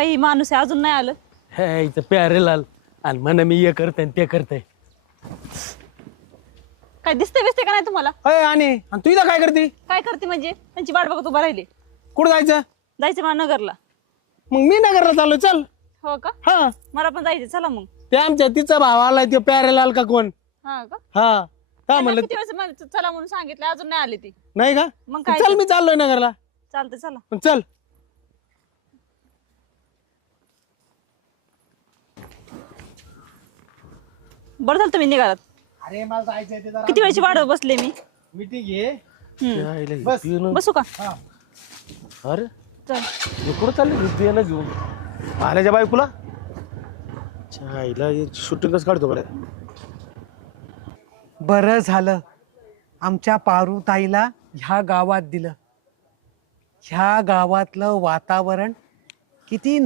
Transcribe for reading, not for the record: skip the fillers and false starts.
बाई माणूस आहे अजून नाही आलं. हे इथं प्यारे लाल आणि म्हण मी हे करते ते करते. काय दिसते का नाही तुम्हाला? अय आणि तू इथं काय करते? काय करते म्हणजे त्यांची वाट बघत उभा राहिली. कुठं जायचं? जायचं मला नगरला. मग मी नगरला चाललोय चल. हो का? हा मला पण जायचं चला मग. ते आमच्या तिचा भाव आलाय ते प्यारे लाल का कोण? हा का? हा का त्यांना म्हणलं किती वेळेस मला चला म्हणून सांगितलं अजून नाही आले ती. नाही का? मग काय चल मी चाललोय नगरला. चालतंय चला. पण चल. बरं झालं तुम्ही निघालात. अरे मला जायचंय ते जरा किती वेळची वाट बसले मी. मीटिंग आहे. हम्म. बस. बसू का? हा अरे चल. हे कुठं चालले बियाणं घेऊन आल्याच्या बायकोला आईला शूटिंगच काढतो बरं. बरं झालं आमच्या पारुताईला ह्या गावात दिलं. ह्या गावातलं वातावरण किती